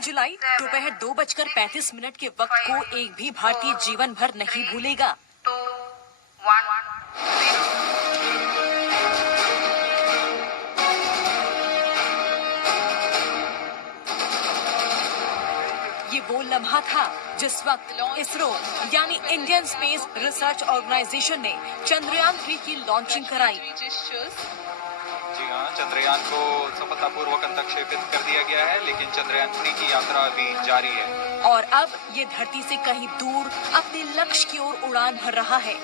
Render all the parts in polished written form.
जुलाई दोपहर 2:35 के वक्त को एक भी भारतीय जीवन भर नहीं भूलेगा। ये वो लम्हा था जिस वक्त इसरो यानी इंडियन स्पेस रिसर्च ऑर्गेनाइजेशन ने चंद्रयान 3 की लॉन्चिंग कराई। जी हाँ, चंद्रयान को सफलतापूर्वक अंतक्षेपित कर दिया गया है, लेकिन चंद्रयान 3 की यात्रा अभी जारी है और अब ये धरती से कहीं दूर अपने लक्ष्य की ओर उड़ान भर रहा है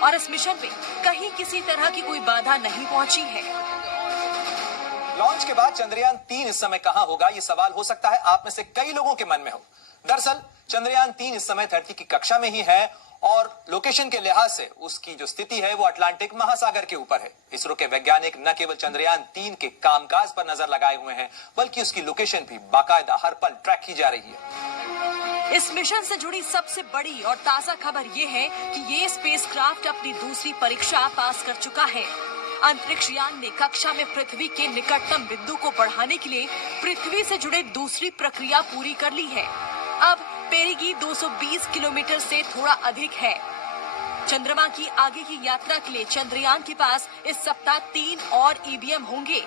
और इस मिशन पे कहीं किसी तरह की कोई बाधा नहीं पहुंची है। लॉन्च के बाद चंद्रयान 3 इस समय कहां होगा, ये सवाल हो सकता है आप में से कई लोगों के मन में हो। दरअसल चंद्रयान 3 इस समय धरती की कक्षा में ही है और लोकेशन के लिहाज से उसकी जो स्थिति है वो अटलांटिक महासागर के ऊपर है। इसरो के वैज्ञानिक न केवल चंद्रयान 3 के कामकाज पर नजर लगाए हुए हैं, बल्कि उसकी लोकेशन भी बाकायदा हर पल ट्रैक की जा रही है। इस मिशन से जुड़ी सबसे बड़ी और ताजा खबर ये है कि ये स्पेसक्राफ्ट अपनी दूसरी परीक्षा पास कर चुका है। अंतरिक्ष यान ने कक्षा में पृथ्वी के निकटतम बिंदु को बढ़ाने के लिए पृथ्वी से जुड़े दूसरी प्रक्रिया पूरी कर ली है। अब पेरिगी 220 किलोमीटर से थोड़ा अधिक है। चंद्रमा की आगे की यात्रा के लिए चंद्रयान के पास इस सप्ताह 3 और ईबीएम होंगे।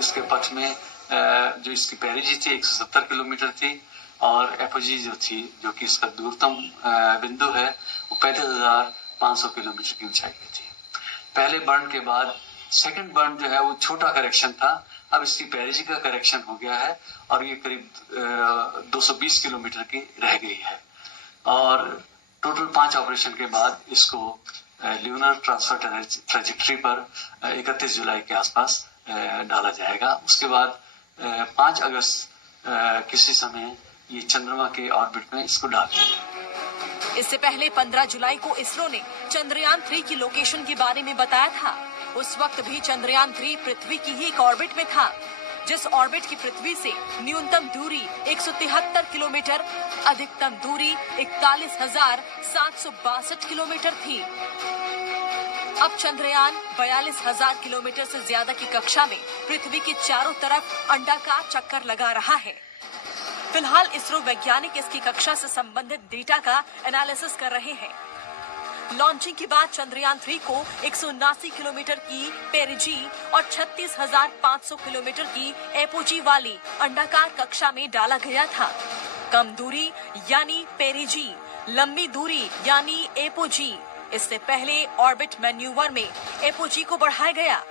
इसके पक्ष में जो इसकी पेरिजी थी 170 किलोमीटर थी और एपोजी जो थी, जो कि इसका दूरतम बिंदु है, वो 35,500 किलोमीटर की ऊंचाई पे थी। पहले बर्न के बाद सेकंड बर्न जो है वो छोटा करेक्शन था। अब इसकी पेरिजी का करेक्शन हो गया है और ये करीब 220 किलोमीटर की रह गई है और टोटल 5 ऑपरेशन के बाद इसको ल्यूनर ट्रांसफर ट्रेजेक्टरी पर 31 जुलाई के आसपास डाला जाएगा। उसके बाद 5 अगस्त किसी समय ये चंद्रमा के ऑर्बिट में इसको डाल देंगे। इससे पहले 15 जुलाई को इसरो ने चंद्रयान 3 की लोकेशन के बारे में बताया था। उस वक्त भी चंद्रयान 3 पृथ्वी की ही एक ऑर्बिट में था, जिस ऑर्बिट की पृथ्वी से न्यूनतम दूरी 173 किलोमीटर, अधिकतम दूरी 41,762 किलोमीटर थी। अब चंद्रयान 42,000 किलोमीटर से ज्यादा की कक्षा में पृथ्वी के चारों तरफ अंडाकार चक्कर लगा रहा है। फिलहाल इसरो वैज्ञानिक इसकी कक्षा से संबंधित डेटा का एनालिसिस कर रहे हैं। लॉन्चिंग के बाद चंद्रयान 3 को 179 किलोमीटर की पेरिजी और 36,500 किलोमीटर की एपोजी वाली अंडाकार कक्षा में डाला गया था। कम दूरी यानी पेरिजी, लंबी दूरी यानी एपोजी। इससे पहले ऑर्बिट मैन्यूवर में एपोजी को बढ़ाया गया,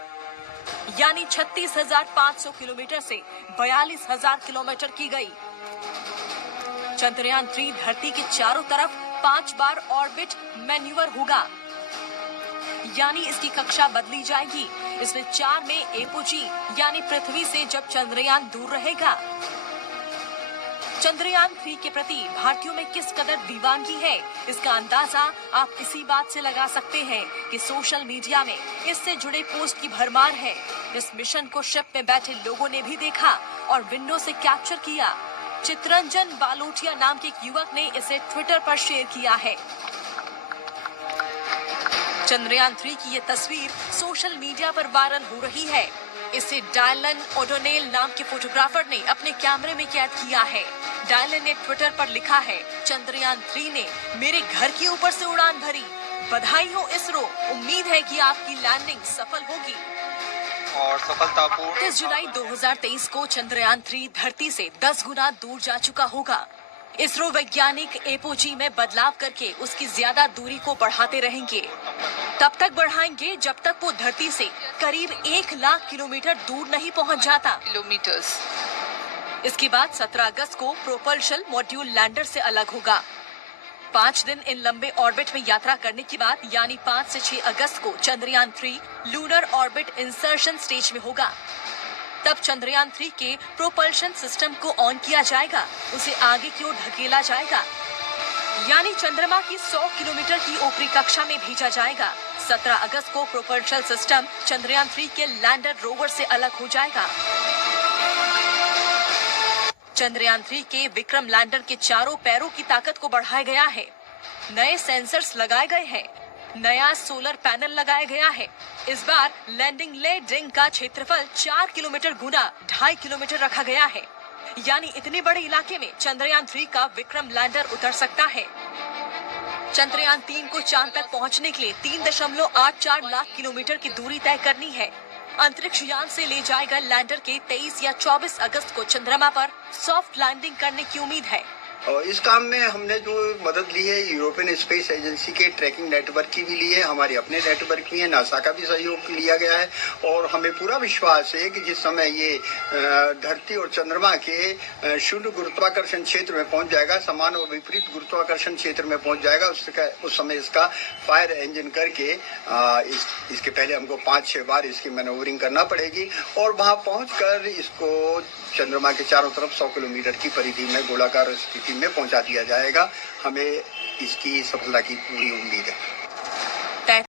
यानी 36,500 किलोमीटर से 42,000 किलोमीटर की गई। चंद्रयान 3 धरती के चारों तरफ 5 बार ऑर्बिट मैन्यूवर होगा, यानी इसकी कक्षा बदली जाएगी। इसमें 4 में एपोजी यानी पृथ्वी से जब चंद्रयान दूर रहेगा। चंद्रयान 3 के प्रति भारतीयों में किस कदर दीवानगी है, इसका अंदाजा आप इसी बात से लगा सकते हैं कि सोशल मीडिया में इससे जुड़े पोस्ट की भरमार है। इस मिशन को शिप में बैठे लोगों ने भी देखा और विंडो से कैप्चर किया। चित्रंजन बालोटिया नाम के एक युवक ने इसे ट्विटर पर शेयर किया है। चंद्रयान 3 की ये तस्वीर सोशल मीडिया पर वायरल हो रही है। इसे डायलन ओडोनेल नाम के फोटोग्राफर ने अपने कैमरे में कैद किया है। डायलन ने ट्विटर पर लिखा है, चंद्रयान 3 ने मेरे घर के ऊपर से उड़ान भरी। बधाई हो इसरो, उम्मीद है कि आपकी लैंडिंग सफल होगी। और सफलतापूर्ण 30 जुलाई 2023 को चंद्रयान 3 धरती से 10 गुना दूर जा चुका होगा। इसरो वैज्ञानिक एपोजी में बदलाव करके उसकी ज्यादा दूरी को बढ़ाते रहेंगे। तब तक बढ़ाएंगे जब तक वो धरती से करीब 1 लाख किलोमीटर दूर नहीं पहुंच जाता। इसके बाद 17 अगस्त को प्रोपल्शन मॉड्यूल लैंडर से अलग होगा। 5 दिन इन लंबे ऑर्बिट में यात्रा करने के बाद यानी 5 से 6 अगस्त को Chandrayaan 3 lunar orbit insertion stage में होगा। तब चंद्रयान 3 के प्रोपल्शन सिस्टम को ऑन किया जाएगा, उसे आगे की ओर ढकेला जाएगा, यानी चंद्रमा की 100 किलोमीटर की ऊपरी कक्षा में भेजा जाएगा। 17 अगस्त को प्रोपल्शन सिस्टम चंद्रयान 3 के लैंडर रोवर से अलग हो जाएगा। चंद्रयान 3 के विक्रम लैंडर के चारों पैरों की ताकत को बढ़ाया गया है। नए सेंसर्स लगाए गए हैं, नया सोलर पैनल लगाया गया है। इस बार लैंडिंग लेड रिंग का क्षेत्रफल 4 किलोमीटर गुना 2.5 किलोमीटर रखा गया है। यानी इतने बड़े इलाके में चंद्रयान 3 का विक्रम लैंडर उतर सकता है। चंद्रयान 3 को चांद तक पहुंचने के लिए 3.84 लाख किलोमीटर की दूरी तय करनी है। अंतरिक्ष यान से ले जाएगा लैंडर के 23 या 24 अगस्त को चंद्रमा पर सॉफ्ट लैंडिंग करने की उम्मीद है। और इस काम में हमने जो मदद ली है यूरोपियन स्पेस एजेंसी के ट्रैकिंग नेटवर्क की भी ली है, हमारे अपने नेटवर्क की है, नासा का भी सहयोग लिया गया है। और हमें पूरा विश्वास है कि जिस समय ये धरती और चंद्रमा के शून्य गुरुत्वाकर्षण क्षेत्र में पहुंच जाएगा, समान और विपरीत गुरुत्वाकर्षण क्षेत्र में पहुंच जाएगा, उस समय इसका फायर इंजन करके इसके पहले हमको 5-6 बार इसकी मैनोवरिंग करना पड़ेगी और वहां पहुंचकर इसको चंद्रमा के चारों तरफ 100 किलोमीटर की परिधि में गोलाकार स्थिति में पहुंचा दिया जाएगा। हमें इसकी सफलता की पूरी उम्मीद है।